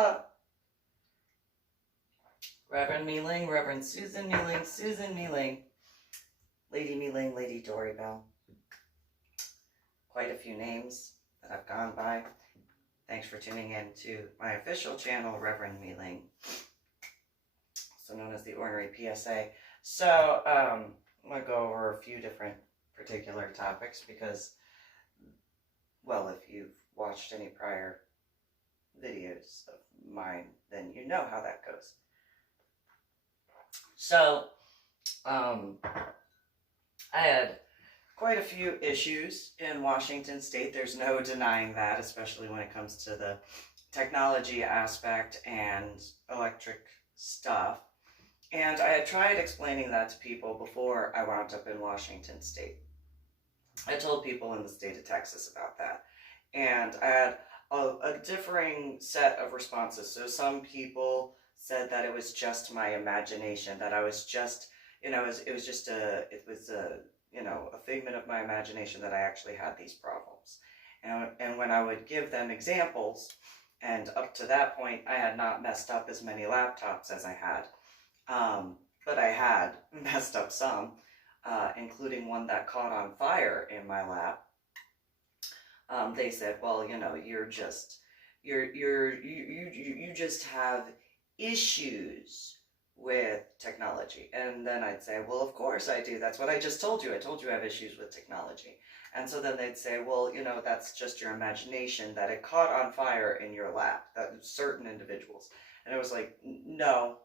Hello. Reverend MeeLing, Reverend Susan MeeLing, Lady MeeLing, Lady Dori, Belle. Quite a few names that I've gone by. Thanks for tuning in to my official channel, Reverend MeeLing, also known as the Ornery PSA. So, I'm going to go over a few different particular topics because, well, if you've watched any prior videos of mine, then you know how that goes. So, I had quite a few issues in Washington State. There's no denying that, especially when it comes to the technology aspect and electric stuff. And I had tried explaining that to people before I wound up in Washington State. I told people in the state of Texas about that. And I had a differing set of responses. So some people said that it was just my imagination, that I was just, you know, it was a figment of my imagination that I actually had these problems. And when I would give them examples, and up to that point, I had not messed up as many laptops as I had, but I had messed up some, including one that caught on fire in my lap. They said, well, you know, you just have issues with technology. And then I'd say, well, of course I do. That's what I just told you. I told you I have issues with technology. And so then they'd say, well, you know, that's just your imagination, that it caught on fire in your lap, that certain individuals. And it was like, no,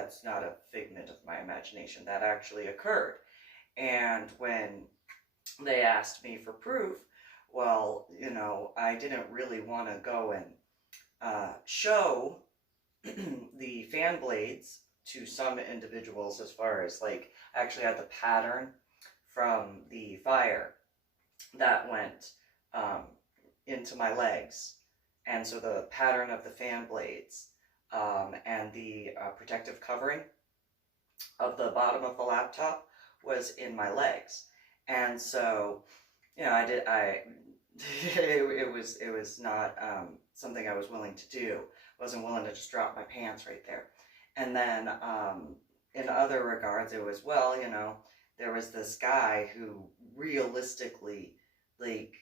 that's not a figment of my imagination. That actually occurred. And when they asked me for proof, well, you know, I didn't really want to go and show the fan blades to some individuals, as far as, like, I actually had the pattern from the fire that went into my legs. And so the pattern of the fan blades and the protective covering of the bottom of the laptop was in my legs. And so, you know, it was not something I was willing to do. I wasn't willing to just drop my pants right there. And then in other regards, it was, well, you know, there was this guy who realistically, like,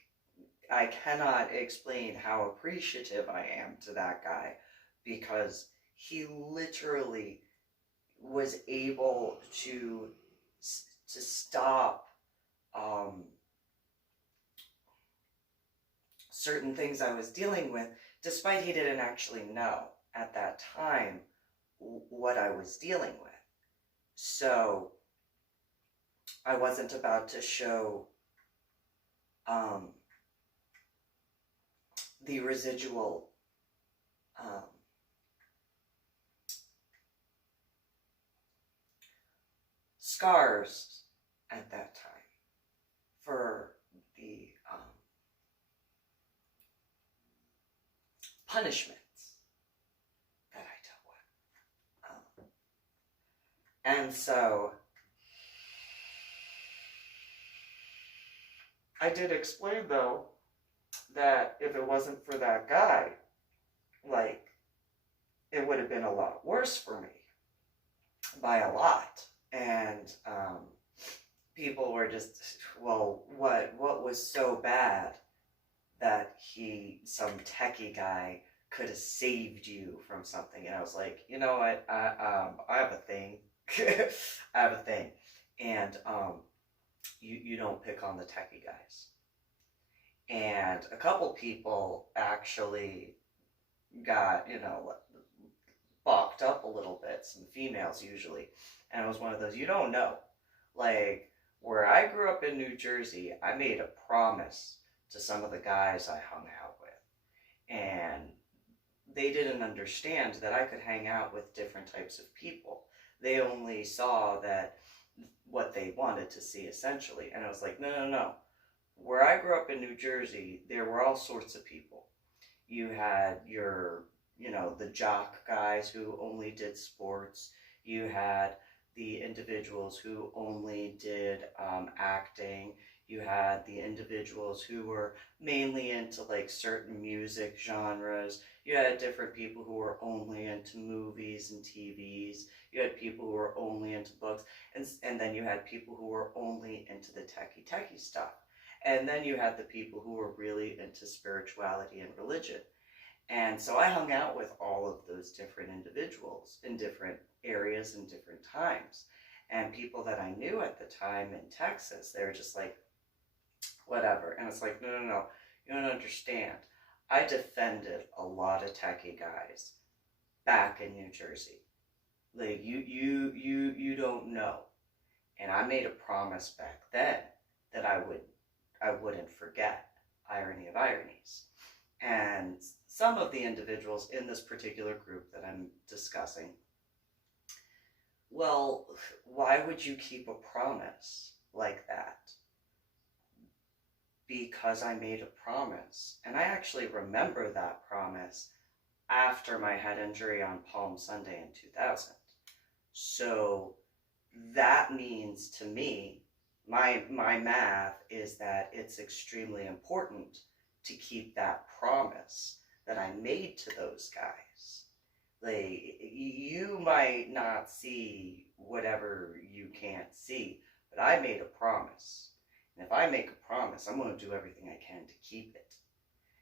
I cannot explain how appreciative I am to that guy, because he literally was able to stop certain things I was dealing with, despite he didn't actually know at that time what I was dealing with. So I wasn't about to show the residual scars at that time for the punishments that I dealt with. And so I did explain, though, that if it wasn't for that guy, like, it would have been a lot worse for me, by a lot. And people were just, well, what was so bad that some techie guy could have saved you from something? And I was like, you know what, I have a thing. I have a thing. And you don't pick on the techie guys. And a couple people actually got, you know, balked up a little bit, some females usually. And it was one of those, you don't know. Like, where I grew up in New Jersey, I made a promise to some of the guys I hung out with. And they didn't understand that I could hang out with different types of people. They only saw that what they wanted to see, essentially. And I was like, no. Where I grew up in New Jersey, there were all sorts of people. You had your, you know, the jock guys who only did sports. You had the individuals who only did acting. You had the individuals who were mainly into like certain music genres. You had different people who were only into movies and TVs. You had people who were only into books. And then you had people who were only into the techie stuff. And then you had the people who were really into spirituality and religion. And so I hung out with all of those different individuals in different areas and different times. And people that I knew at the time in Texas, they were just like, whatever. And it's like, no, no, no, you don't understand. I defended a lot of techie guys back in New Jersey. Like, you don't know. And I made a promise back then that I wouldn't forget. Irony of ironies. And some of the individuals in this particular group that I'm discussing, well, why would you keep a promise like that? Because I made a promise. And I actually remember that promise after my head injury on Palm Sunday in 2000. So that means to me, my math is that it's extremely important to keep that promise that I made to those guys. Like, you might not see whatever you can't see, but I made a promise. And if I make a promise, I'm going to do everything I can to keep it.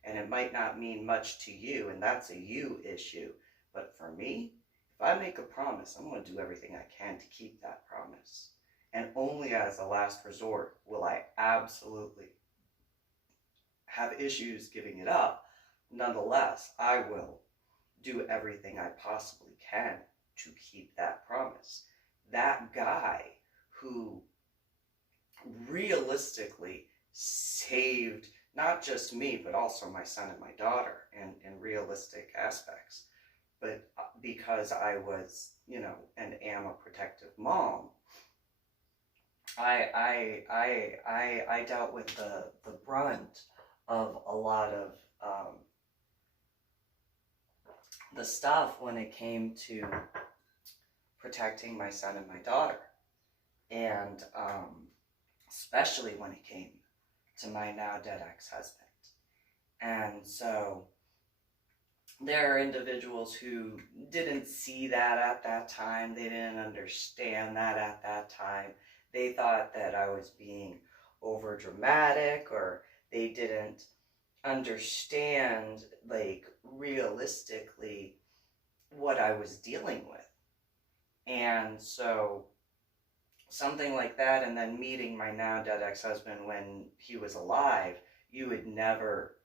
And it might not mean much to you, and that's a you issue. But for me, if I make a promise, I'm going to do everything I can to keep that promise. And only as a last resort will I absolutely have issues giving it up. Nonetheless, I will do everything I possibly can to keep that promise. That guy who realistically saved not just me, but also my son and my daughter in realistic aspects. But because I was, and am a protective mom, I dealt with the brunt of a lot of the stuff when it came to protecting my son and my daughter. And especially when it came to my now dead ex-husband. And so there are individuals who didn't see that at that time. They didn't understand that at that time. They thought that I was being over dramatic, or they didn't understand, like, realistically what I was dealing with. And so something like that, and then meeting my now dead ex-husband when he was alive, you would never,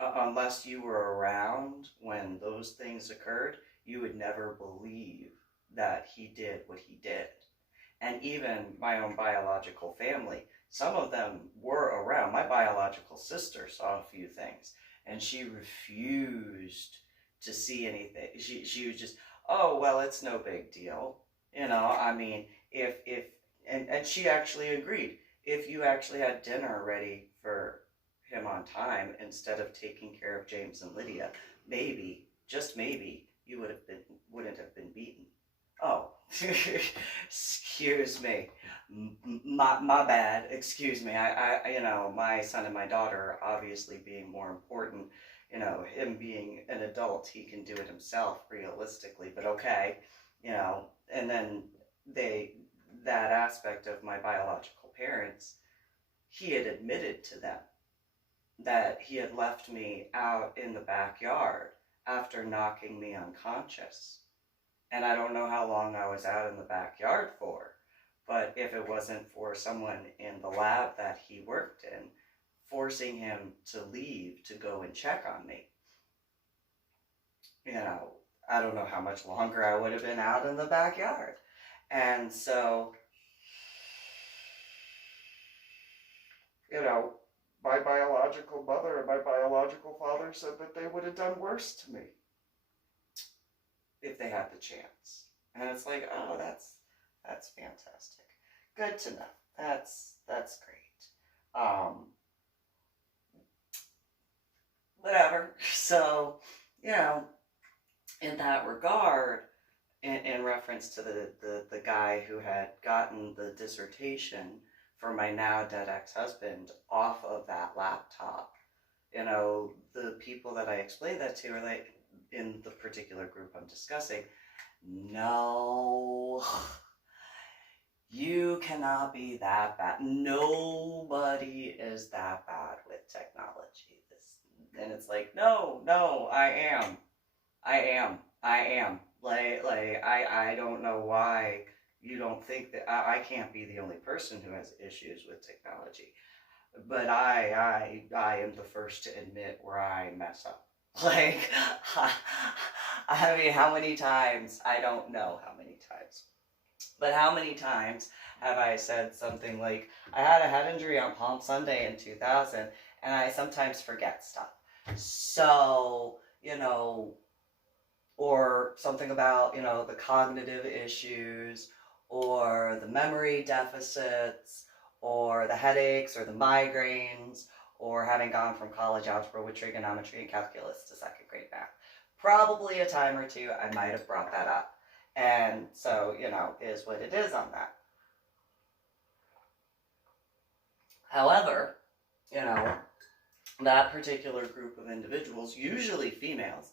unless you were around when those things occurred, you would never believe that he did what he did. And even my own biological family, some of them were around. My biological sister saw a few things, and she refused to see anything. She was just, oh, well, it's no big deal. I mean, and she actually agreed. If you actually had dinner ready for him on time instead of taking care of James and Lydia, maybe, just maybe, you wouldn't have been beaten. Oh, excuse me, my bad. Excuse me. I my son and my daughter obviously being more important. Him being an adult, he can do it himself realistically. But okay, and then that aspect of my biological parents, he had admitted to them that he had left me out in the backyard after knocking me unconscious. And I don't know how long I was out in the backyard for, but if it wasn't for someone in the lab that he worked in forcing him to leave to go and check on me, I don't know how much longer I would have been out in the backyard. And so, my biological mother and my biological father said that they would have done worse to me if they had the chance. And it's like, oh, that's fantastic. Good to know. That's great. Whatever. So, in that regard, in reference to the guy who had gotten the dissertation for my now dead ex-husband off of that laptop, you know, the people that I explained that to are like, in the particular group I'm discussing, no, you cannot be that bad. Nobody is that bad with technology. And it's like, no, I am. I don't know why you don't think that I can't be the only person who has issues with technology. But I am the first to admit where I mess up. Like, I mean, how many times? I don't know how many times. But how many times have I said something like, I had a head injury on Palm Sunday in 2000, and I sometimes forget stuff. So, you know, or something about, you know, the cognitive issues, or the memory deficits, or the headaches, or the migraines, or having gone from college algebra with trigonometry and calculus to second grade math. Probably a time or two I might have brought that up. And so, you know, is what it is on that. However, you know, that particular group of individuals, usually females,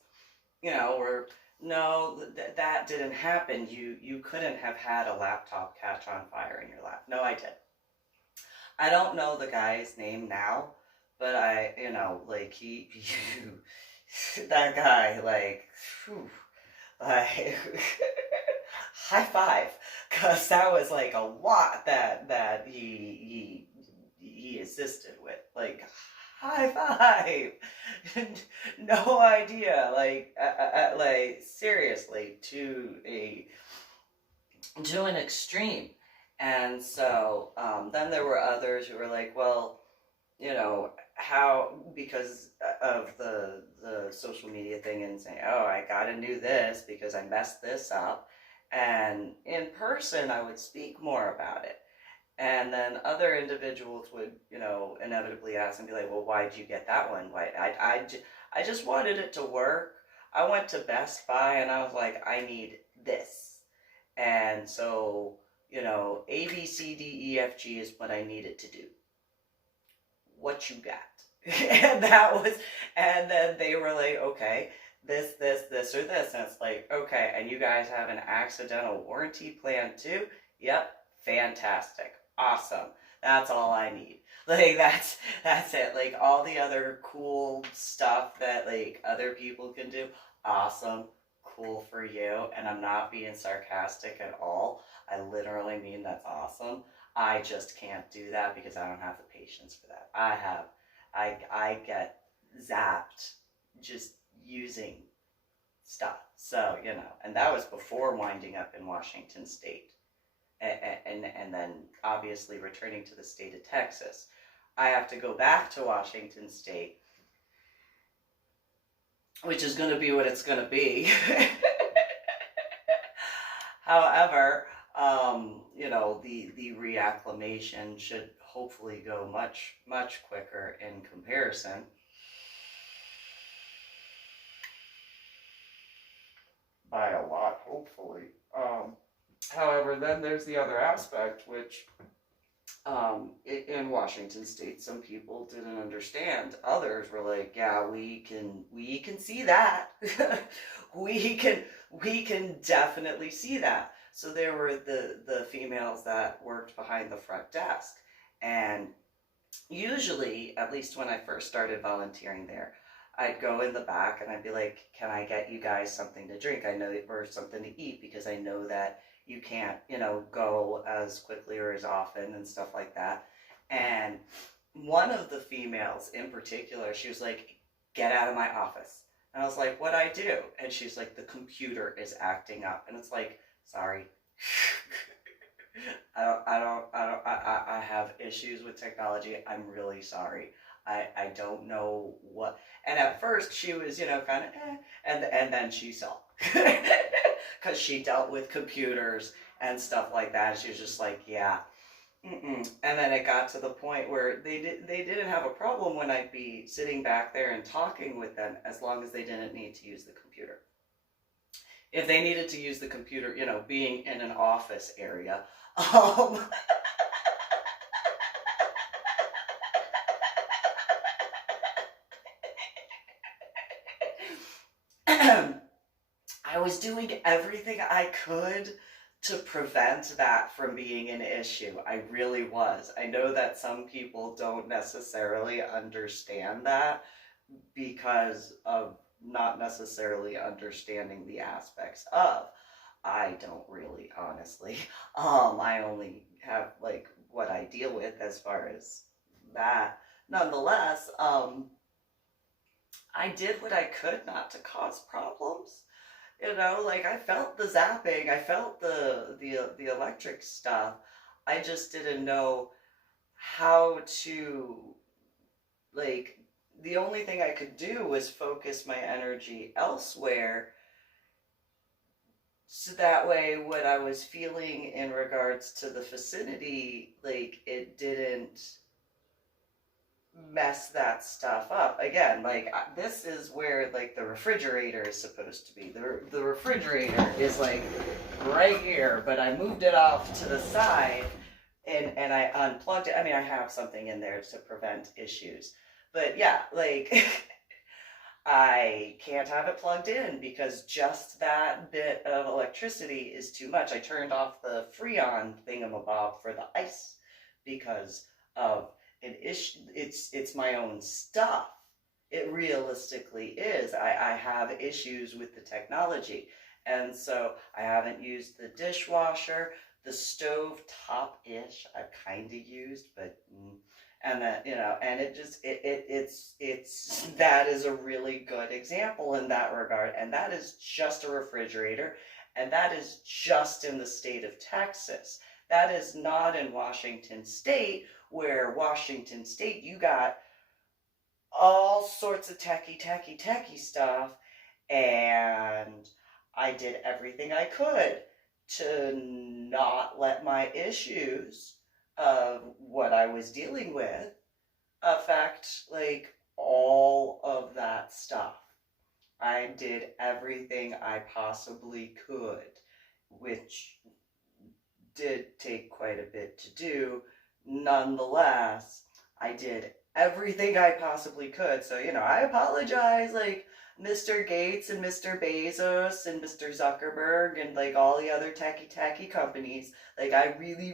you know, were, no, that didn't happen. You couldn't have had a laptop catch on fire in your lap. No, I did. I don't know the guy's name now, but I, you know, like that guy, like, whew, like high five, because that was like a lot that he assisted with. Like, high five. No idea. Like seriously, to an extreme. And so then there were others who were like, well, you know, how, because of the social media thing, and saying, oh, I gotta do this because I messed this up. And in person, I would speak more about it. And then other individuals would, you know, inevitably ask and be like, well, why'd you get that one? Why? I just wanted it to work. I went to Best Buy and I was like, I need this. And so, you know, A, B, C, D, E, F, G is what I needed to do. What you got? And then they were like, okay, this, or this. And it's like, okay, and you guys have an accidental warranty plan too? Yep, fantastic. Awesome. That's all I need. Like, that's it. Like, all the other cool stuff that, like, other people can do, awesome, cool for you. And I'm not being sarcastic at all. I literally mean that's awesome. I just can't do that because I don't have the patience for that. I get zapped just using stuff. So, you know, and that was before winding up in Washington State. And then obviously returning to the state of Texas. I have to go back to Washington State, which is going to be what it's going to be. However, you know, the reacclimation should hopefully go much, much quicker in comparison. By a lot, hopefully. However, then there's the other aspect, which in Washington State, some people didn't understand. Others were like, yeah, we can see that. we can definitely see that. So there were the females that worked behind the front desk. And usually, at least when I first started volunteering there, I'd go in the back and I'd be like, can I get you guys something to drink? I know, or something to eat, because I know that you can't, you know, go as quickly or as often and stuff like that. And one of the females in particular, she was like, get out of my office. And I was like, what'd I do? And she's like, the computer is acting up. And it's like, sorry. I have issues with technology. I'm really sorry. I don't know what. And at first she was, you know, kind of, and then she saw. Because she dealt with computers and stuff like that. She was just like, yeah. And then it got to the point where they didn't have a problem when I'd be sitting back there and talking with them, as long as they didn't need to use the computer. if they needed to use the computer, you know, being in an office area, um, I was doing everything I could to prevent that from being an issue. I really was. I know that some people don't necessarily understand that because of not necessarily understanding the aspects of. I don't really, honestly. I only have like what I deal with as far as that. Nonetheless, I did what I could not to cause problems. You know, like I felt the zapping, I felt the electric stuff. I just didn't know how to, like, the only thing I could do was focus my energy elsewhere, so that way what I was feeling in regards to the vicinity, like it didn't mess that stuff up. Again, like this is where like the refrigerator is supposed to be. The refrigerator is like right here, but I moved it off to the side, and I unplugged it. I mean, I have something in there to prevent issues. But yeah, like I can't have it plugged in because just that bit of electricity is too much. I turned off the Freon thingamabob for the ice because of an issue. It's my own stuff. It realistically is. I have issues with the technology. And so I haven't used the dishwasher, the stove top-ish I've kind of used, but and that, you know, and it just it's that is a really good example in that regard, and that is just a refrigerator, and that is just in the state of Texas. That is not in Washington State, where Washington State you got all sorts of techie stuff, and I did everything I could to not let my issues of what I was dealing with affect like all of that stuff. I did everything I possibly could, which did take quite a bit to do. Nonetheless, I did everything I possibly could. So, you know, I apologize, like, Mr. Gates and Mr. Bezos and Mr. Zuckerberg and like all the other techie companies. Like I really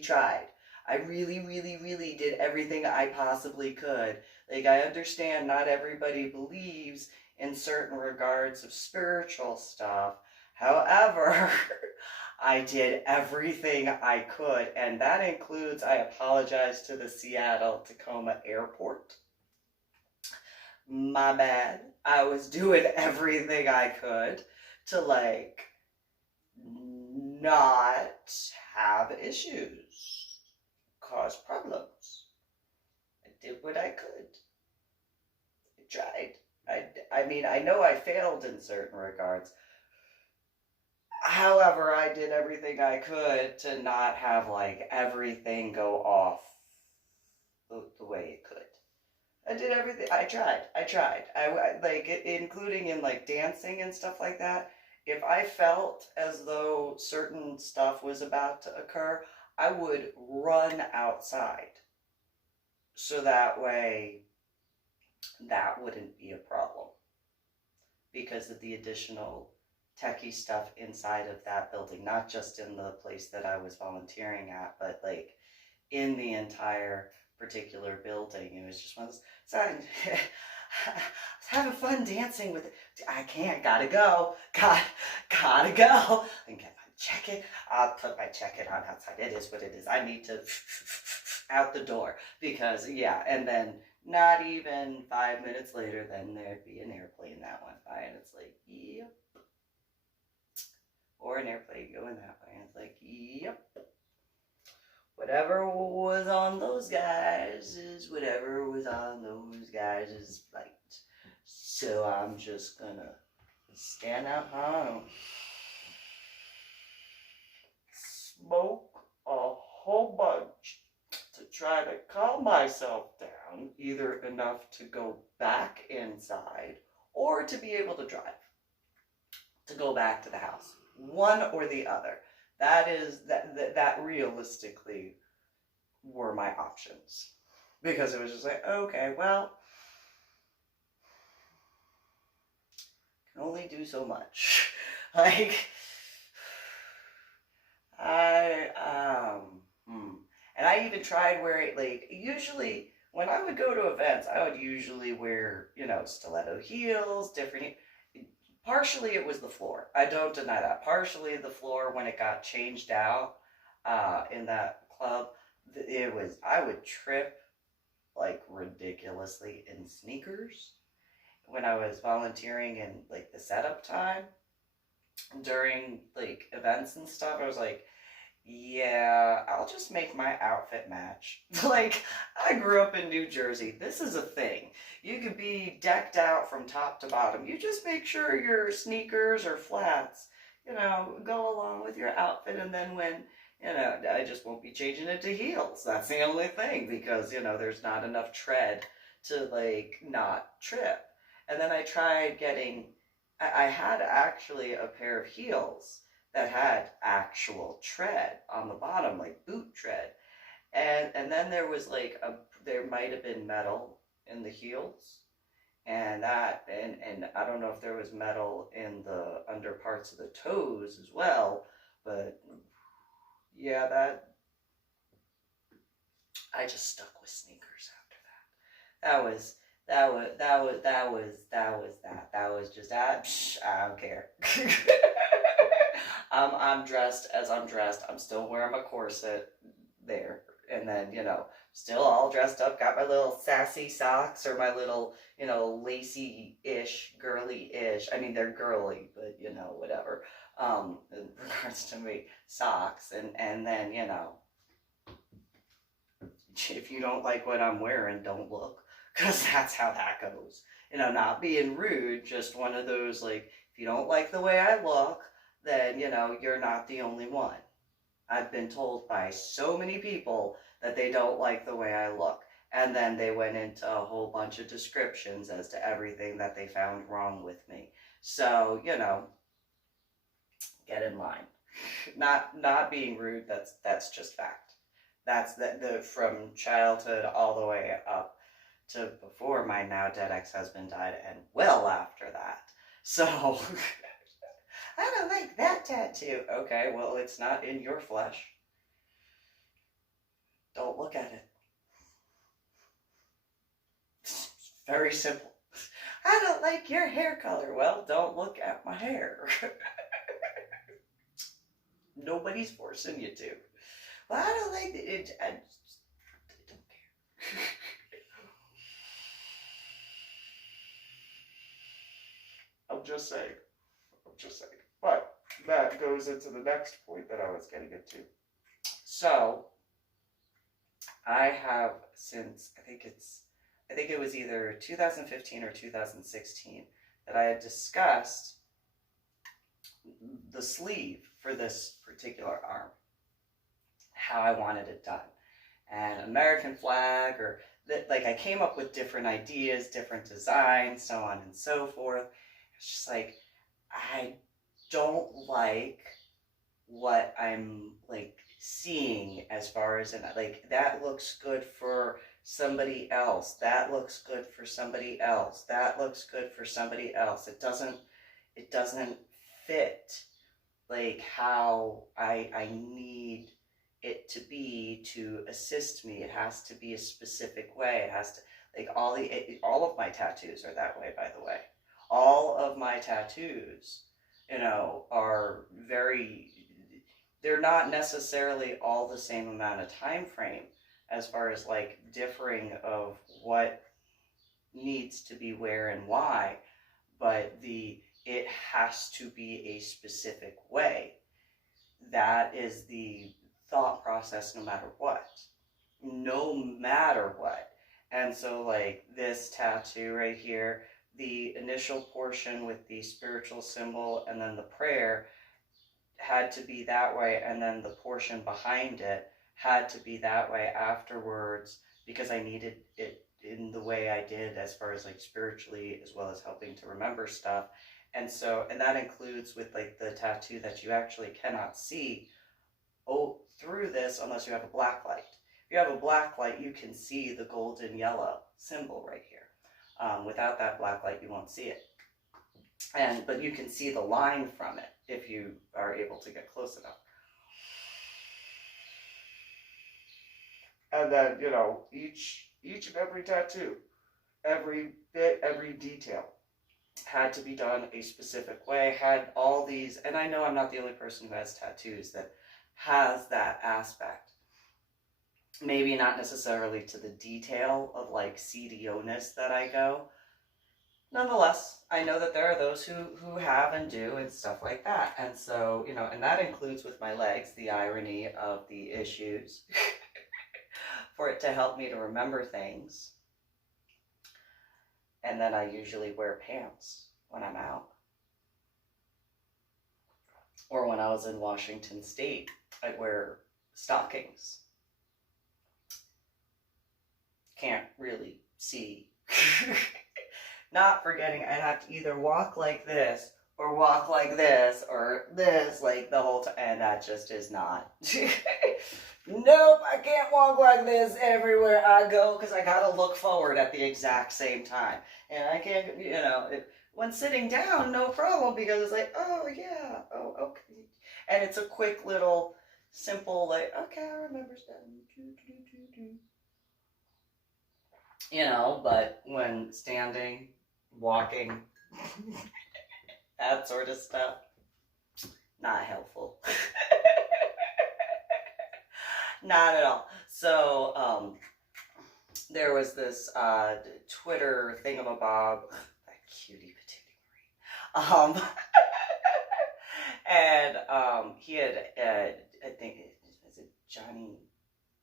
tried. I really did everything I possibly could. Like I understand not everybody believes in certain regards of spiritual stuff. However, I did everything I could, and that includes I apologize to the Seattle Tacoma airport. My bad. I was doing everything I could to like not have issues, cause problems. I did what I could. I tried. I mean, I know I failed in certain regards. However, I did everything I could to not have like everything go off the way it could. I did everything. I tried. I like including in like dancing and stuff like that. If I felt as though certain stuff was about to occur, I would run outside. So that way, that wouldn't be a problem because of the additional techie stuff inside of that building, not just in the place that I was volunteering at, but like in the entire particular building. It was just one of those, so I was having fun dancing with it. I can't, gotta go, gotta go. And get my check-in. I'll put my check-in on outside. It is what it is. I need to out the door because, yeah, and then not even 5 minutes later, then there'd be an airplane that went by, and it's like, yep. Or an airplane going that way, and it's like, yep. Whatever was on those guys is whatever was on those guys' flight. So I'm just gonna stand out home, smoke a whole bunch to try to calm myself down, either enough to go back inside or to be able to drive. to go back to the house. One or the other. That realistically were my options. Because it was just like, okay, well, can only do so much. Like, and I even tried wearing, like, usually when I would go to events, I would usually wear, stiletto heels, different. Partially it was the floor. I don't deny that. Partially the floor when it got changed out in that club, I would trip like ridiculously in sneakers when I was volunteering in like the setup time during like events and stuff. I was like, yeah, I'll just make my outfit match. Like, I grew up in New Jersey. This is a thing. You could be decked out from top to bottom. You just make sure your sneakers or flats, go along with your outfit. And then when, I just won't be changing it to heels. That's the only thing because, there's not enough tread to, like, not trip. And then I tried I had actually a pair of heels that had actual tread on the bottom, like boot tread. And then there was like there might have been metal in the heels. And and I don't know if there was metal in the under parts of the toes as well, but yeah, I just stuck with sneakers after that. That was just I don't care. I'm dressed as I'm dressed. I'm still wearing my corset there. And then, still all dressed up. Got my little sassy socks or my little, lacy-ish, girly-ish. I mean, they're girly, but, whatever. In regards to me, socks. And then, if you don't like what I'm wearing, don't look. Because that's how that goes. Not being rude, just one of those, like, if you don't like the way I look, then, you're not the only one. I've been told by so many people that they don't like the way I look. And then they went into a whole bunch of descriptions as to everything that they found wrong with me. So, get in line. Not being rude, that's just fact. That's the from childhood all the way up to before my now dead ex-husband died and well after that. So I don't like that tattoo. Okay, well, it's not in your flesh. Don't look at it. It's very simple. I don't like your hair color. Well, don't look at my hair. Nobody's forcing you to. Well, I don't like it. I don't care. I'm just saying. But that goes into the next point that I was getting into. So, I have since, I think it was either 2015 or 2016 that I had discussed the sleeve for this particular arm, how I wanted it done. And American flag, or like I came up with different ideas, different designs, so on and so forth. It's just like, I don't like what I'm like seeing as far as like that looks good for somebody else. That looks good for somebody else. That looks good for somebody else. It doesn't fit like how I need it to be to assist me. It has to be a specific way. It has to, like, all of my tattoos are that way, by the way. All of my tattoos, are they're not necessarily all the same amount of time frame as far as like differing of what needs to be where and why, but it has to be a specific way. That is the thought process no matter what. No matter what. And so like this tattoo right here, the initial portion with the spiritual symbol and then the prayer had to be that way, and then the portion behind it had to be that way afterwards because I needed it in the way I did as far as like spiritually as well as helping to remember stuff. And that includes with like the tattoo that you actually cannot see through this unless you have a black light. If you have a black light, you can see the golden yellow symbol right here. Without that black light, you won't see it. But you can see the line from it if you are able to get close enough. And then, you know, each and every tattoo, every bit, every detail had to be done a specific way, had all these, and I know I'm not the only person who has tattoos that has that aspect. Maybe not necessarily to the detail of like CDO-ness that I go. Nonetheless, I know that there are those who have and do and stuff like that. And so, you know, and that includes with my legs, the irony of the issues for it to help me to remember things. And then I usually wear pants when I'm out. Or when I was in Washington State, I'd wear stockings. Can't really see. Not forgetting I'd have to either walk like this or walk like this or this like the whole time. And that just is not. Nope, I can't walk like this everywhere I go because I gotta look forward at the exact same time. And I can't, you know, when sitting down, no problem because it's like, oh yeah, oh okay. And it's a quick little simple like, okay, I remember that. You know, but when standing, walking, that sort of stuff, not helpful. Not at all. So, there was this Twitter thingamabob, that cutie patootie Marie. And he had, I think, is it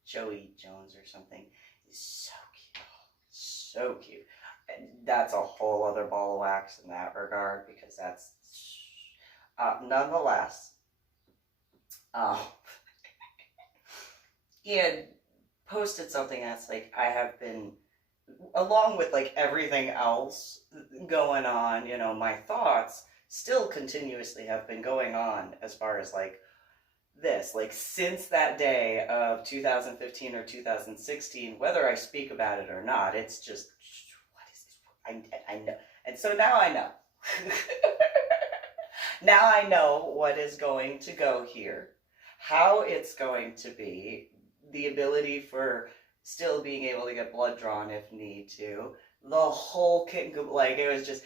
Joey Jones or something? He's so cute. So cute. And that's a whole other ball of wax in that regard because that's, nonetheless, he had posted something that's like, I have been, along with like everything else going on, you know, my thoughts still continuously have been going on as far as like this, like since that day of 2015 or 2016, whether I speak about it or not, it's just, what is this? I know. And so now I know. Now I know what is going to go here, how it's going to be, the ability for still being able to get blood drawn if need to, the whole kit and caboodle. Like it was just,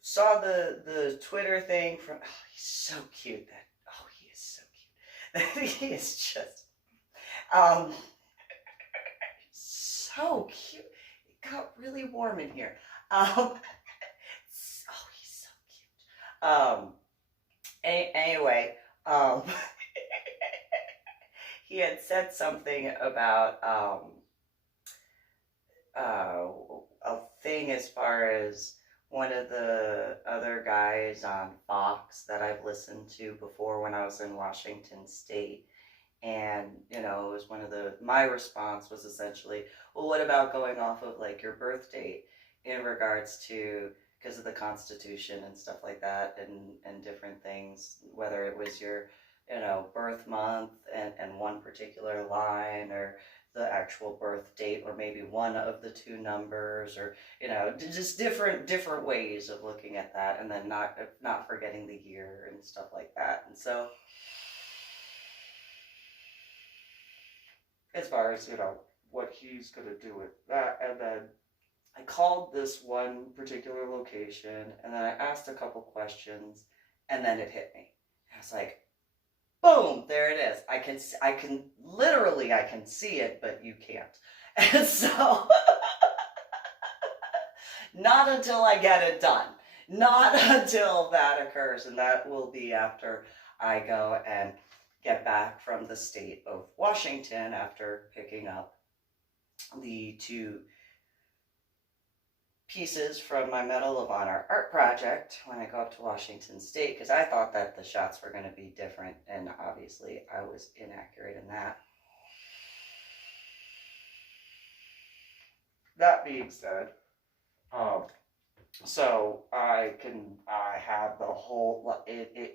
saw the Twitter thing from, oh, he's so cute. That, oh, he is so cute. He is just, so cute. It got really warm in here. Oh, he's so cute. Anyway, he had said something about a thing as far as one of the other guys on Fox that I've listened to before when I was in Washington State. And, you know, it was one of my response was essentially, well, what about going off of like your birth date in regards to, because of the Constitution and stuff like that and different things, whether it was your, you know, birth month and one particular line or the actual birth date or maybe one of the two numbers or, you know, just different ways of looking at that and then not forgetting the year and stuff like that. And so as far as, you know, what he's going to do with that, and then I called this one particular location and then I asked a couple questions and then it hit me. I was like, boom, there it is. I can see it, but you can't. And so, not until I get it done. Not until that occurs. And that will be after I go and get back from the state of Washington after picking up the two pieces from my Medal of Honor art project when I go up to Washington State, because I thought that the shots were going to be different, and obviously I was inaccurate in that. That being said, So I have the whole, I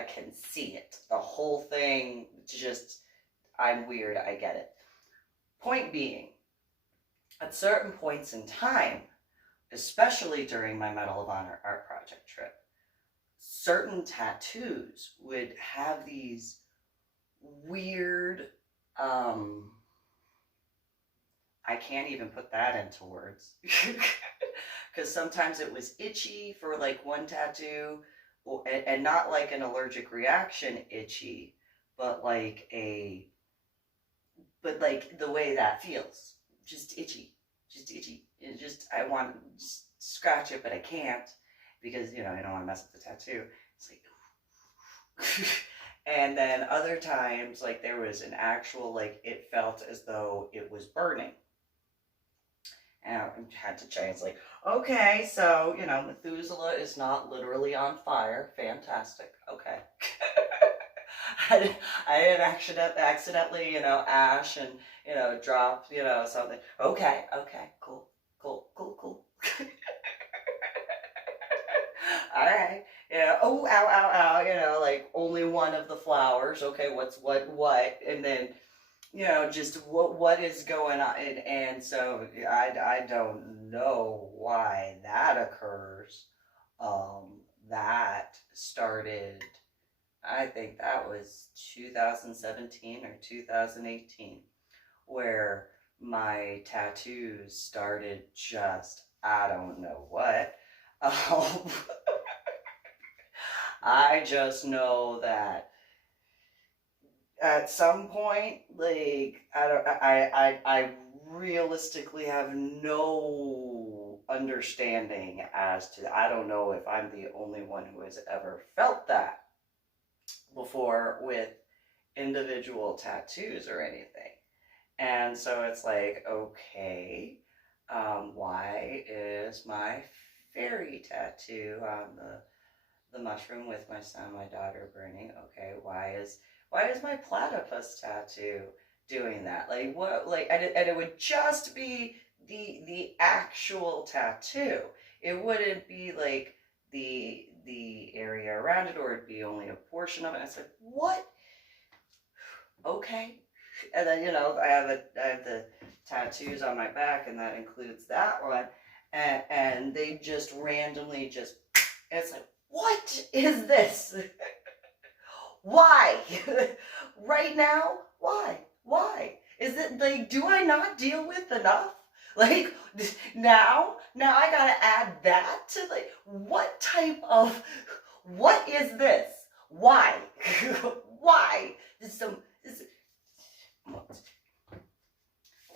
can see it. The whole thing, just, I'm weird, I get it. Point being, at certain points in time, especially during my Medal of Honor art project trip, certain tattoos would have these weird, I can't even put that into words. Because sometimes it was itchy for like one tattoo, and not like an allergic reaction itchy, but like but the way that feels, just itchy, just itchy. It just, I want to just scratch it, but I can't because, you know, I don't want to mess up the tattoo. It's like, and then other times, like there was an actual, like it felt as though it was burning. And I had to change, like, okay, so, you know, Methuselah is not literally on fire. Fantastic. Okay. I didn't accidentally, you know, ash and, you know, drop, you know, something. Okay, cool, cool, cool, cool. All right. Yeah. Oh, ow, ow, ow. You know, like only one of the flowers. Okay, what's what? And then, you know, just what is going on. And so I don't know why that occurs. That started, I think that was 2017 or 2018, where my tattoos started just, I don't know what. Um, I just know that at some point, like I realistically have no understanding as to, I don't know if I'm the only one who has ever felt that before with individual tattoos or anything. And so it's like, okay, why is my fairy tattoo on the mushroom with my son, my daughter burning? Okay, why is my platypus tattoo doing that? Like what? Like, and it would just be the actual tattoo. It wouldn't be like the area around it, or it'd be only a portion of it. And I said, what? Okay. And then, you know, I have the tattoos on my back, and that includes that one. And they just randomly just, it's like, what is this? Why? Right now? Why? Why? Is it like, do I not deal with enough? Like now I gotta add that to, like, what type of, what is this? Why? Why? This, I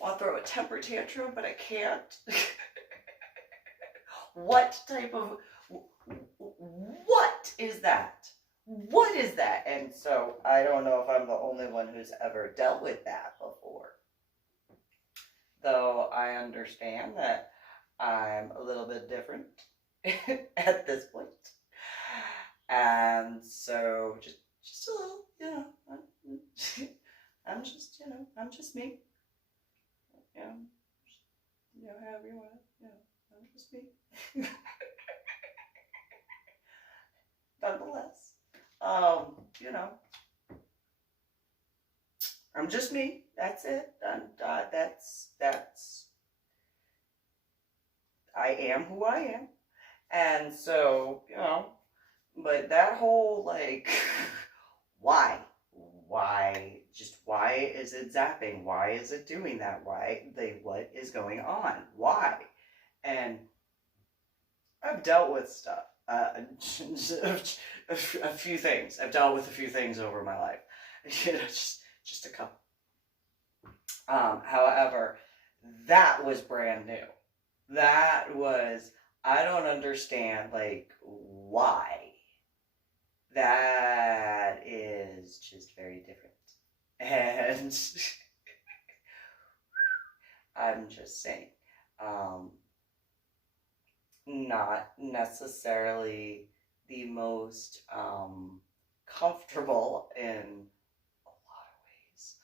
want to throw a temper tantrum, but I can't. What type of, what is that? What is that? And so I don't know if I'm the only one who's ever dealt with that before. Though I understand that I'm a little bit different at this point. And so just a little, you know, I'm just, you know, I'm just me. You know, you know, however you want it, you know, I'm just me. Nonetheless, you know, I'm just me. That's it. And that's I am who I am. And so, you know, but that whole, like, why? Just why is it zapping? Why is it doing that? What is going on? Why? And I've dealt with stuff. A few things. I've dealt with a few things over my life. You know, just a couple. However, that was brand new. That was, I don't understand, like, why. That is just very different. And I'm just saying, not necessarily the most comfortable in a lot of ways,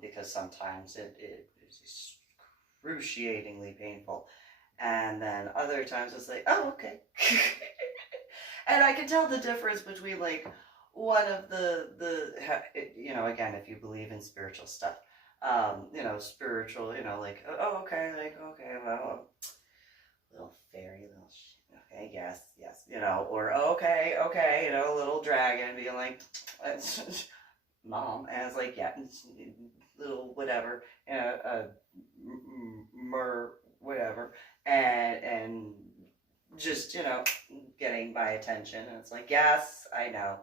because sometimes it is excruciatingly painful. And then other times it's like, oh, okay. And I can tell the difference between like one of again, if you believe in spiritual stuff, spiritual, like, oh, okay, like, okay, well, little fairy, little okay, yes, yes, or okay, okay, little dragon being like, mom, and it's like, yeah, little whatever, whatever, and just getting my attention, and it's like, yes, I know.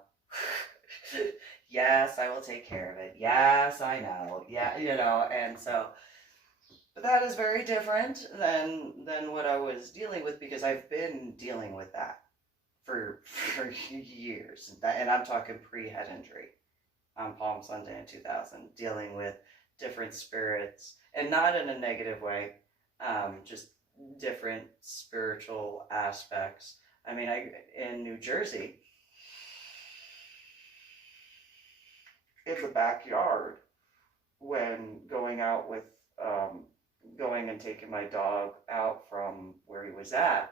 Yes, I will take care of it. Yes, I know. Yeah, and so, but that is very different than what I was dealing with, because I've been dealing with that for years, and I'm talking pre-head injury on Palm Sunday in 2000, dealing with different spirits, and not in a negative way, just different spiritual aspects. I mean, in New Jersey, in the backyard, when going out with, going and taking my dog out from where he was at,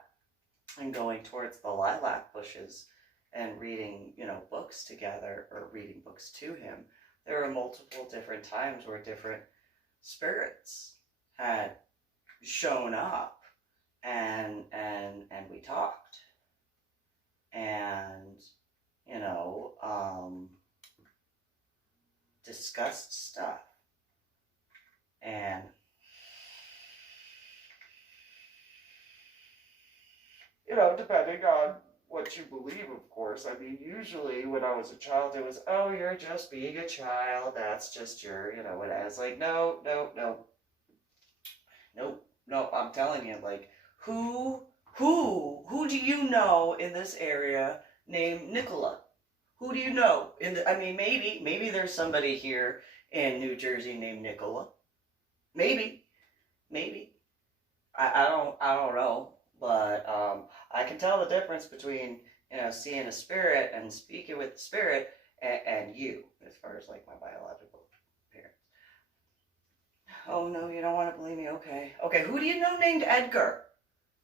and going towards the lilac bushes and reading, books together, or reading books to him, there were multiple different times where different spirits had shown up, and we talked, and discussed stuff, and depending on what you believe, of course. I mean, usually when I was a child, it was, oh, you're just being a child. That's just your, what I was like, no, no, no, nope, no. I'm telling you, like, who do you know in this area named Nicola? Who do you know? I mean, maybe there's somebody here in New Jersey named Nicola. Maybe. I don't know. But I can tell the difference between, seeing a spirit and speaking with the spirit, and you, as far as like my biological parents. Oh no, you don't want to believe me? Okay. Okay, who do you know named Edgar?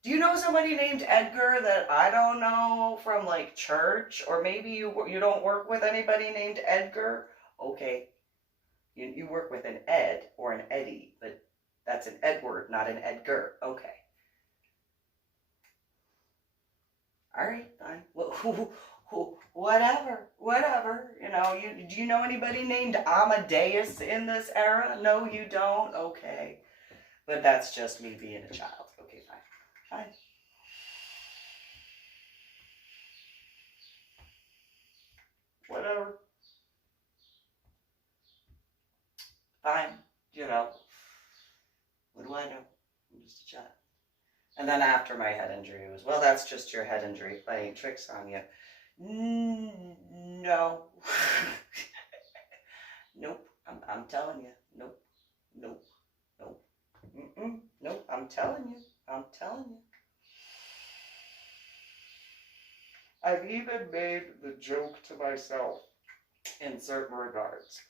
Do you know somebody named Edgar that I don't know from like church? Or maybe you don't work with anybody named Edgar? Okay. You work with an Ed or an Eddie, but that's an Edward, not an Edgar. Okay. All right, fine. Whatever. Do you know anybody named Amadeus in this era? No, you don't? Okay. But that's just me being a child. Okay, fine. Whatever. Fine. What do I know? I'm just a child. And then after my head injury, it was, well, that's just your head injury playing tricks on you. No. Nope. I'm telling you. Nope. Nope. I'm telling you. I've even made the joke to myself in certain regards.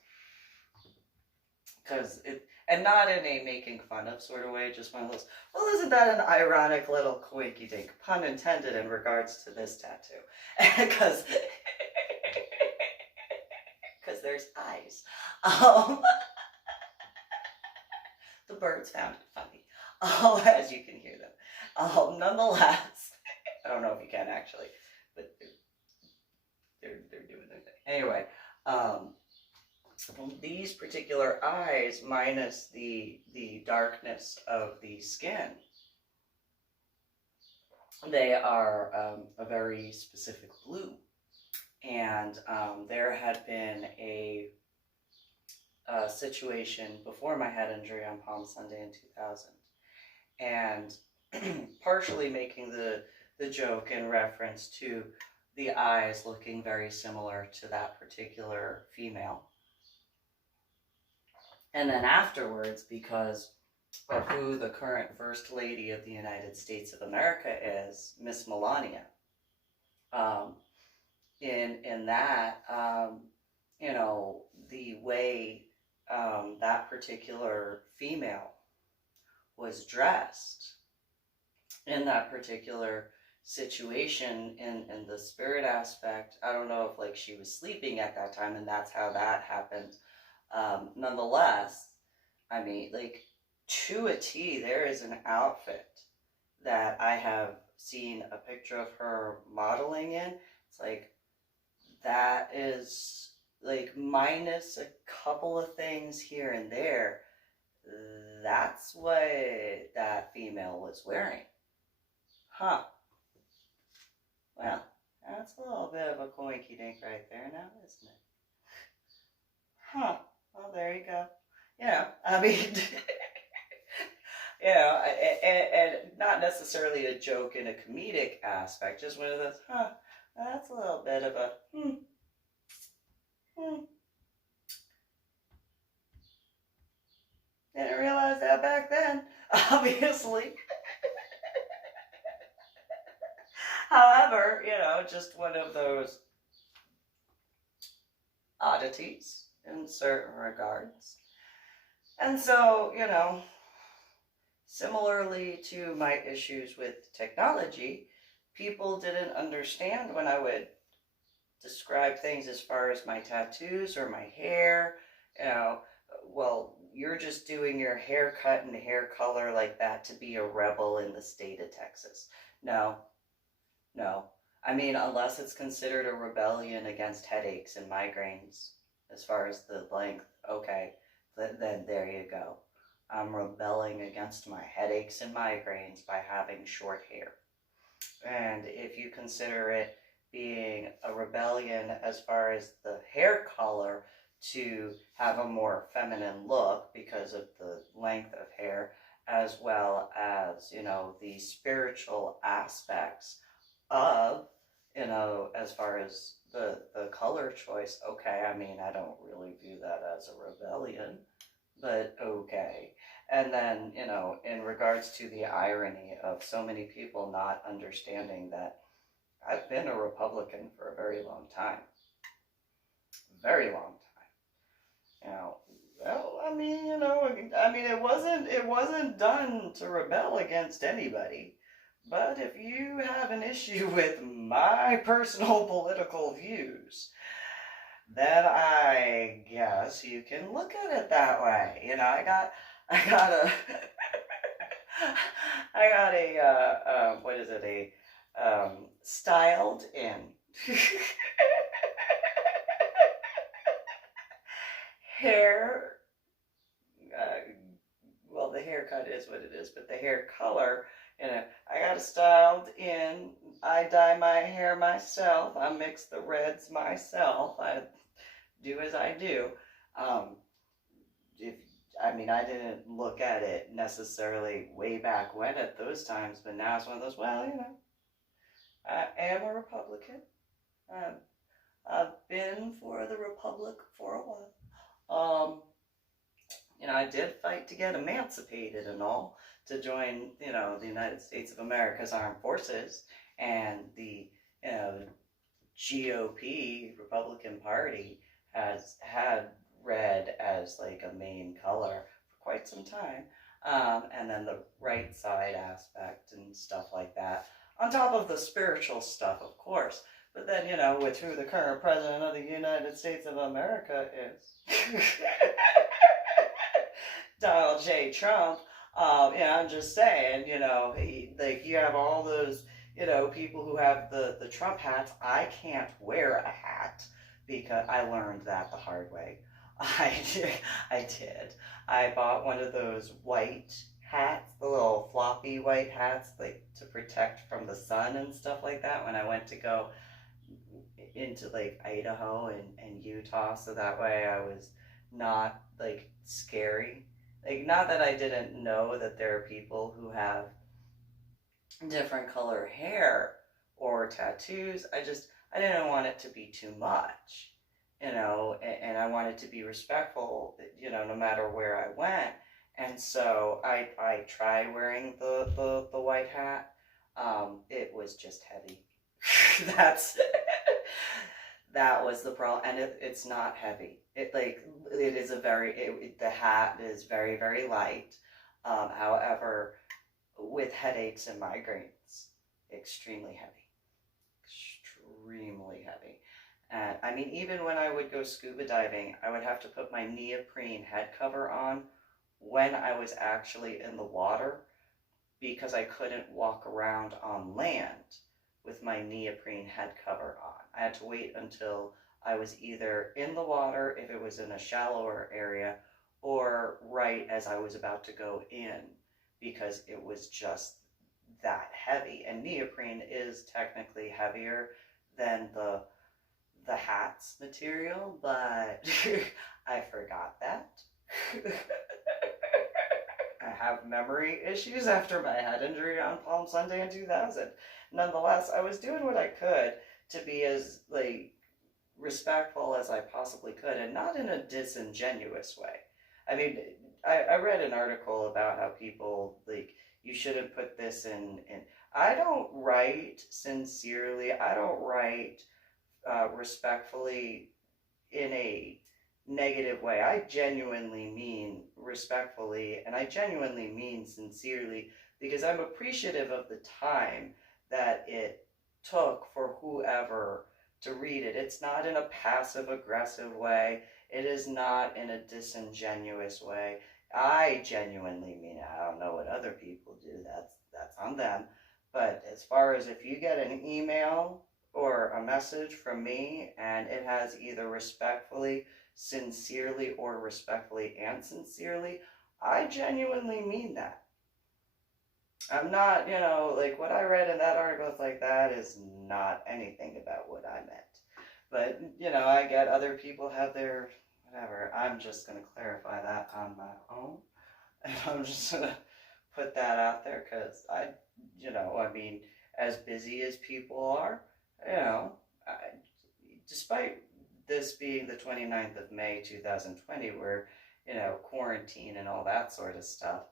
And not in a making fun of sort of way, just one of those, well, isn't that an ironic little quinky-dink, pun intended, in regards to this tattoo? Because there's eyes. The birds found it funny, as you can hear them. Nonetheless, I don't know if you can actually, but they're doing their thing. Anyway, these particular eyes, minus the darkness of the skin, they are a very specific blue. And there had been a situation before my head injury on Palm Sunday in 2000, and partially making the joke in reference to the eyes looking very similar to that particular female. And then afterwards, because of who the current First Lady of the United States of America is, Miss Melania, in that, the way that particular female was dressed in that particular situation, in the spirit aspect, I don't know if like she was sleeping at that time and that's how that happened. Nonetheless, I mean, like, to a T, there is an outfit that I have seen a picture of her modeling in. It's like, that is like, minus a couple of things here and there, that's what that female was wearing. Huh. Well, that's a little bit of a coinky dink right there now, isn't it? Huh. Well, there you go. You know, I mean, you know, and not necessarily a joke in a comedic aspect, just one of those, huh, that's a little bit of a, hmm. Didn't realize that back then, obviously. However, you know, just one of those oddities in certain regards. And so, you know, similarly to my issues with technology, people didn't understand when I would describe things as far as my tattoos or my hair. You know, well, you're just doing your haircut and hair color like that to be a rebel in the state of Texas. No, no. I mean, unless it's considered a rebellion against headaches and migraines, as far as the length, okay, then there you go. I'm rebelling against my headaches and migraines by having short hair. And if you consider it being a rebellion as far as the hair color to have a more feminine look because of the length of hair, as well as, you know, the spiritual aspects of, you know, as far as the color choice, okay, I mean, I don't really view that as a rebellion, but okay. And then, you know, in regards to the irony of so many people not understanding that I've been a Republican for a very long time. Very long time. You know, well, I mean, you know, I mean, it wasn't done to rebel against anybody. But if you have an issue with my personal political views, then I guess you can look at it that way. You know, I got a, I got a, what is it, a, styled in hair, uh, well, the haircut is what it is, but the hair color, you know, I got it styled in. I dye my hair myself. I mix the reds myself. I do as I do. Um, if I mean, I didn't look at it necessarily way back when at those times, but now it's one of those. Well, you know, I am a Republican. Um, I've been for the Republic for a while. You know, I did fight to get emancipated and all to join, you know, the United States of America's armed forces, and the, you know, GOP Republican Party has had red as like a main color for quite some time. And then the right side aspect and stuff like that, on top of the spiritual stuff, of course. But then, you know, with who the current president of the United States of America is, Donald J. Trump, you know, I'm just saying, you know, like, you have all those, you know, people who have the Trump hats. I can't wear a hat because I learned that the hard way. I I did. I bought one of those white hats, the little floppy white hats, like to protect from the sun and stuff like that when I went to go into like Idaho and Utah, so that way I was not like scary. Like, not that I didn't know that there are people who have different color hair or tattoos. I didn't want it to be too much, you know, and I wanted to be respectful, you know, no matter where I went. And so I tried wearing the white hat. It was just heavy. That's that was the problem, and it's not heavy. It is a very the hat is very, very light. However, with headaches and migraines. Extremely heavy. Extremely heavy. And I mean, even when I would go scuba diving, I would have to put my neoprene head cover on when I was actually in the water because I couldn't walk around on land with my neoprene head cover on. I had to wait until I was either in the water, if it was in a shallower area, or right as I was about to go in, because it was just that heavy. And neoprene is technically heavier than the hat's material, but I forgot that. I have memory issues after my head injury on Palm Sunday in 2000. Nonetheless, I was doing what I could to be as respectful as I possibly could, and not in a disingenuous way. I mean, I read an article about how people you shouldn't put this in. I don't write sincerely. I don't write respectfully in a negative way. I genuinely mean respectfully, and I genuinely mean sincerely, because I'm appreciative of the time that it took for whoever to read it. It's not in a passive aggressive way. It is not in a disingenuous way. I genuinely mean it. I don't know what other people do. That's on them. But as far as if you get an email or a message from me and it has either respectfully, sincerely, or respectfully and sincerely, I genuinely mean that. I'm not, what I read in that article that is not anything about what I meant. But, I get other people have their, whatever. I'm just going to clarify that on my own. And I'm just going to put that out there because as busy as people are, despite this being the 29th of May, 2020, where, quarantine and all that sort of stuff,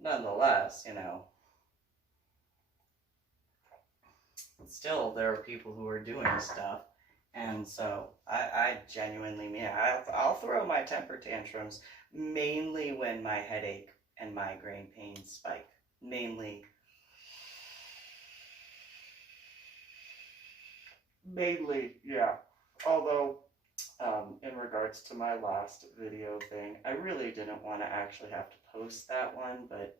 nonetheless, still there are people who are doing stuff. And so I genuinely mean it. I'll throw my temper tantrums mainly when my headache and migraine pains spike. Mainly, yeah. Although, in regards to my last video thing, I really didn't want to actually have to post that one, but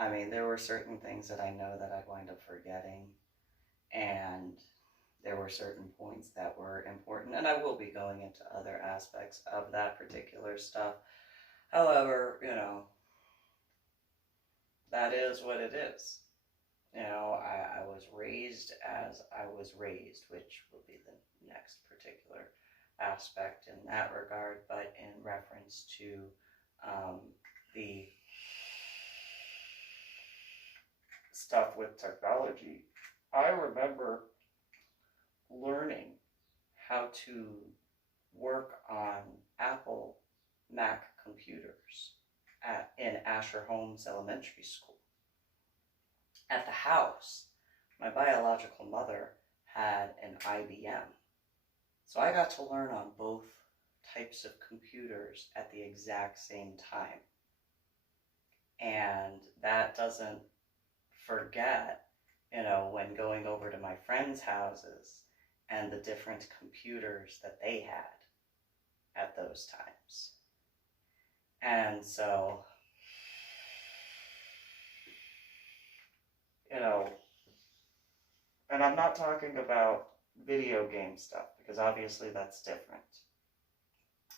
I mean, there were certain things that I know that I'd wind up forgetting, and there were certain points that were important, and I will be going into other aspects of that particular stuff. However, that is what it is. I was raised as I was raised, which will be the next particular aspect in that regard, but in reference to the stuff with technology, I remember learning how to work on Apple Mac computers in Asher Holmes Elementary School. At the house, my biological mother had an IBM. So I got to learn on both types of computers at the exact same time. And that doesn't forget, when going over to my friends' houses and the different computers that they had at those times. And so, and I'm not talking about video game stuff, because obviously that's different.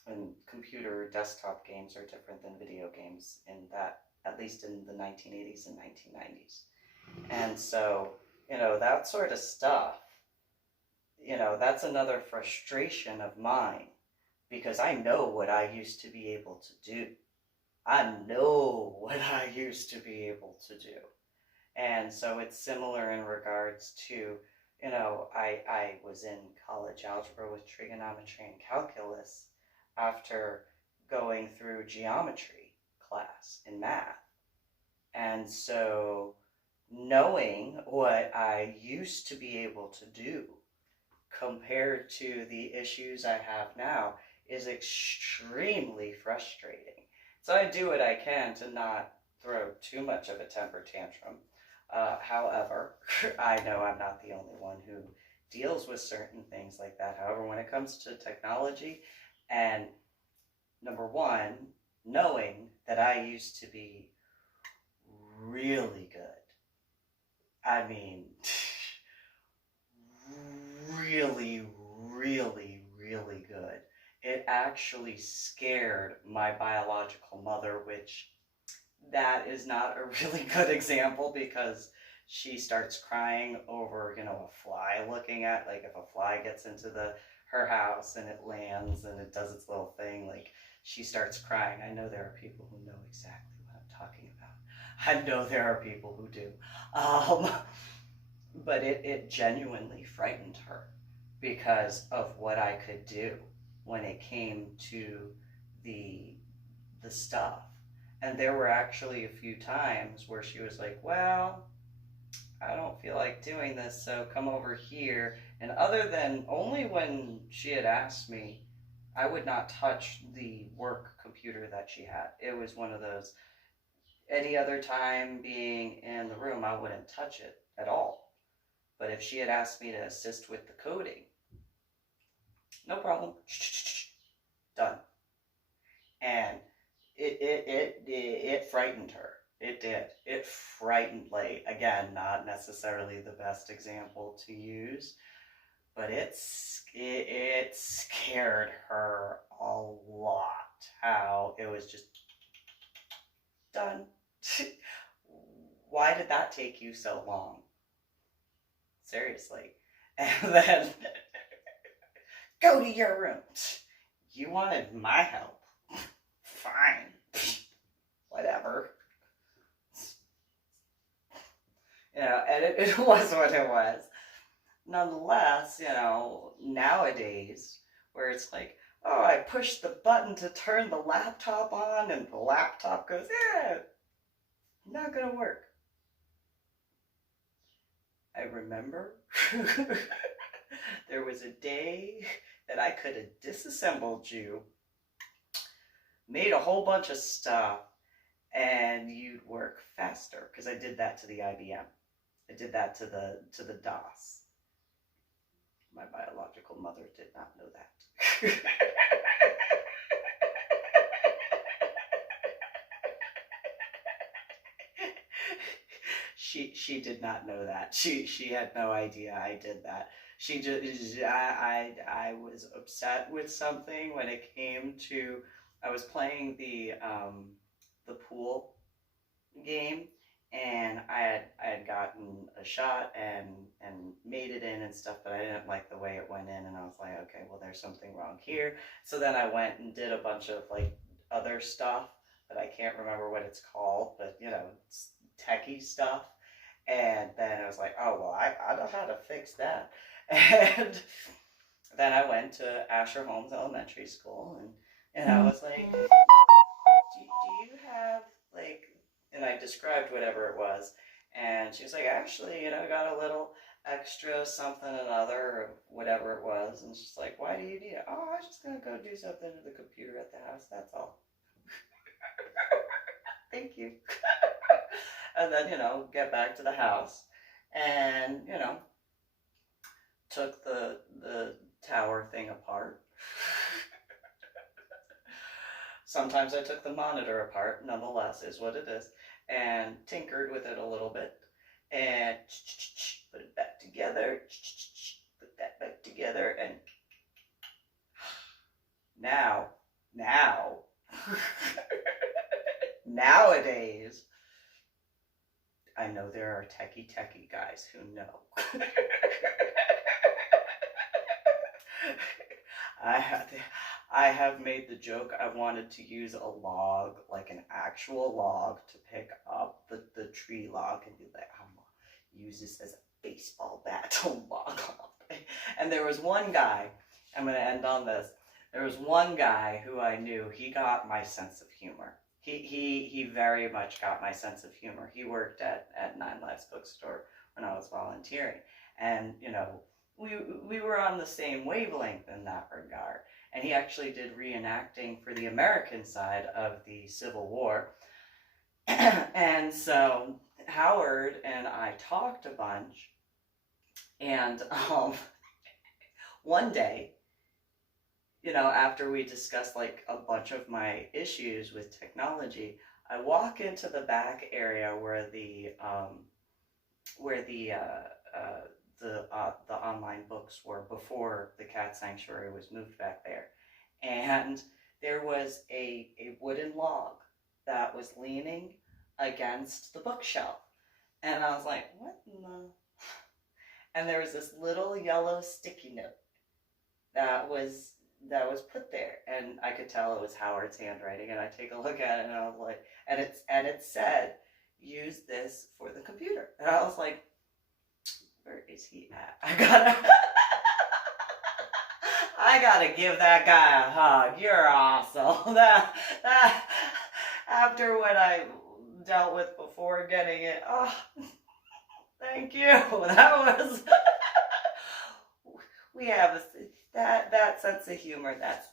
And computer desktop games are different than video games in that, at least in the 1980s and 1990s. And so, that sort of stuff, that's another frustration of mine, because I know what I used to be able to do. I know what I used to be able to do. And so it's similar in regards to, I was in college algebra with trigonometry and calculus after going through geometry class in math. And so knowing what I used to be able to do compared to the issues I have now is extremely frustrating. So I do what I can to not throw too much of a temper tantrum. However, I know I'm not the only one who deals with certain things like that. However, when it comes to technology, and number one, knowing that I used to be really good. I mean, really, really, really good. It actually scared my biological mother, which that is not a really good example because she starts crying over, a fly looking at, like if a fly gets into her house and it lands and it does its little thing, like she starts crying. I know there are people who know exactly what I'm talking about. I know there are people who do. But it genuinely frightened her because of what I could do when it came to the stuff. And there were actually a few times where she was like, well, I don't feel like doing this, so come over here. And other than only when she had asked me, I would not touch the work computer that she had. It was one of those, any other time being in the room, I wouldn't touch it at all. But if she had asked me to assist with the coding, no problem. Done. And it frightened her. It did. It frightened, like, again, not necessarily the best example to use, but it scared her a lot how it was just done. Why did that take you so long? Seriously. And then go to your room. You wanted my help. Fine. Whatever. And it was what it was. Nonetheless, nowadays, where it's like, oh, I pushed the button to turn the laptop on and the laptop goes, not gonna work. I remember there was a day that I could have disassembled you, made a whole bunch of stuff, and you'd work faster, because I did that to the IBM. I did that to the DOS. My biological mother did not know that. She did not know that. She had no idea I did that. She just I was upset with something when it came to, I was playing the pool game, and I had gotten a shot and made it in and stuff, but I didn't like the way it went in, and I was like, okay, well, there's something wrong here. So then I went and did a bunch of like other stuff that I can't remember what it's called, but it's techie stuff. And then I was like, oh, well, I know how to fix that. And then I went to Asher Holmes Elementary School, and I was like, do you have, like, and I described whatever it was, and she was like, actually, I got a little extra something and other, or whatever it was, and she's like, why do you need it? Oh, I was just going to go do something to the computer at the house, that's all. Thank you. And then, get back to the house, and, took the tower thing apart. Sometimes I took the monitor apart, nonetheless, is what it is, and tinkered with it a little bit, and put it back together, put that back together, and now, nowadays, I know there are techie guys who know. I have made the joke I wanted to use a log, like an actual log, to pick up the tree log and be like, I'm going to use this as a baseball bat to log off. And there was one guy, I'm going to end on this, there was one guy who I knew, he got my sense of humor. He very much got my sense of humor. He worked at Nine Lives Bookstore when I was volunteering. And, we were on the same wavelength in that regard. and he actually did reenacting for the American side of the Civil War. And so Howard and I talked a bunch, and one day, you know, after we discussed like a bunch of my issues with technology, I walk into the back area where the online books were before the cat sanctuary was moved back there, and there was a wooden log that was leaning against the bookshelf, and I was like, what in the? And there was this little yellow sticky note that was put there, and I could tell it was Howard's handwriting. And I take a look at it, and I was like, and it said, use this for the computer. And I was like, where is he at? I gotta give that guy a hug. You're awesome. That after what I dealt with before getting it, oh, thank you. That was we have that sense of humor. That's,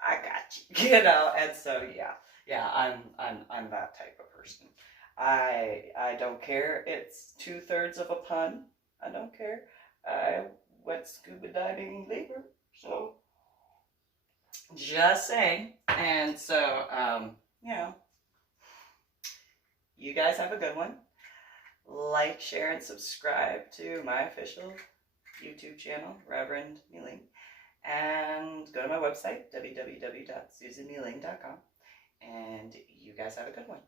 I got you, you know. And so yeah, I'm that type of person. I don't care. It's 2/3 of a pun. I don't care. I went scuba diving in labor, so just saying. And so you know, you guys have a good one. Like, share, and subscribe to my official YouTube channel, Reverend MeeLing, and go to my website, www.susanmeeling.com, and you guys have a good one.